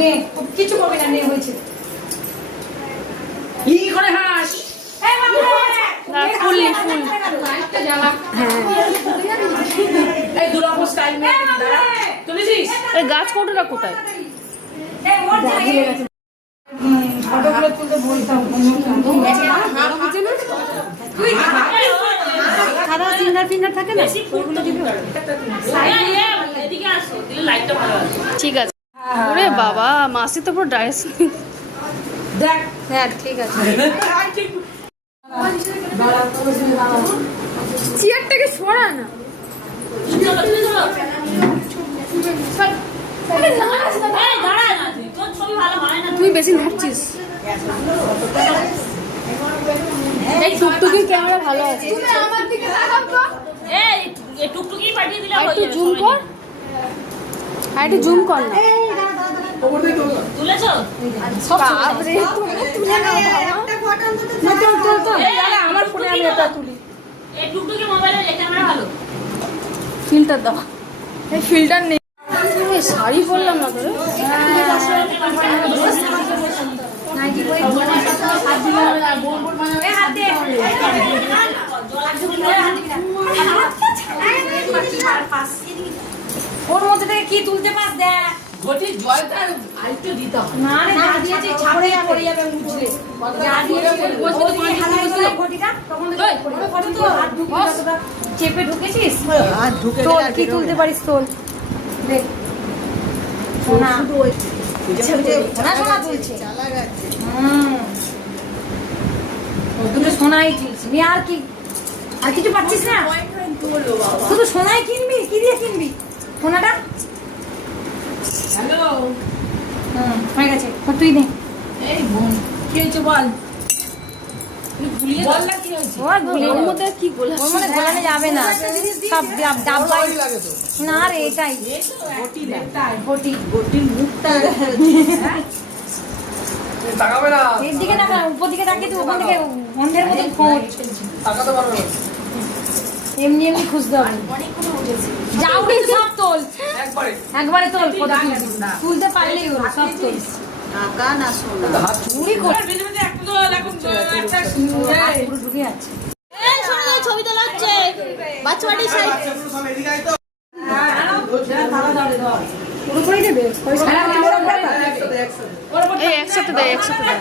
নে কিছু করবে না, নে হয়েছে। ই করে হাস ফুল ফুল এই দুরকম স্টাইল মে তুলেছিস। এই গাছ কৌটোটা কোথায়? ফটোগুলো তুলতে বলতাম সাদা ফিঙ্গার ফিঙ্গার থাকে না, ঠিক আছে। ওরে বাবা, মাসি তো পুরো ড্রাইস। দেখ। হ্যাঁ ঠিক আছে। চেয়ারটাকে সরা না। তুই বেশি নাচছিস। এই টুকটুকির ক্যামেরা ভালো আছে। আমার দিকে তাকাও তো। এই টুকটুকি পাঠিয়ে দিলে একটু জুম কর, আর একটু জুম কর না। তুলেছো? বাপরে, তুলে নাও বাবা। আমার ফোনে আমি এটা তুলি। এই টুকটুকি মোবাইলে ক্যামেরা ভালো। ফিল্টার দাও। এই ফিল্টার নেই। শাড়ি পরলাম না তোরে। ওর মধ্যে থেকে কি তুলতে পাস দেখ। ঘটির জলটা আরেকটু দিতে হবে। না রে, যা দিয়েছে ছাপড়ে পড়ে যাবে মুছলে। যা দিয়েছে ওদিকে হালা গেলে ঘটিটা তখন ফটো তো হাত ঢুকে কতটা চেপে ঢুকেছিস। আর ঢুকে তোল কি তুলতে পারিস তোল। দেখ সোনা সোনা সোনা তুলছে। দুটো সোনাই তুলছি। নিয়ে আর কি, আর কিছু পাচ্ছিস না? শুধু সোনাই কিনবি? কি দিয়ে কিনবি সোনাটা? হ্যালো, হয়ে গেছে, তুই নে। এই বোন কি হয়েছে বল? বল না কি হয়েছে? ওর গুলি ওর মধ্যে কি গোলা? ওর মধ্যে গোলানো যাবে না, সব ডাব্বাই। লাগে তো না রে, এটাই ঘটি না, ঘটি। ঘটির মুখটা তাকাবে না, এর দিকে না, উপর দিকে তাকিয়ে তুই ওখান থেকে অন্ধের মতো খোঁজ। তাকাতে পারবে না। এমনি এমনি খুঁজতে হবে। যা উঠেছে সব তোল, একবারে একবারে তোল। কত তুলতে পারলেই হলো, সব তোল। টাকা না সোনা। হাত চুরি করে পুরো ঢুকে যাচ্ছে। ছবি তোলা হচ্ছে। বাচ্চা বাড়ির সাইড। পুরোপুরি দেবে। এই একসাথে দে, একসাথে দে।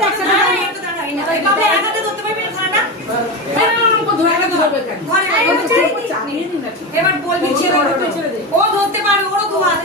এবার বলবি ছেড়ে দে। ও ধরতে পারবে, ওরও দু হাত।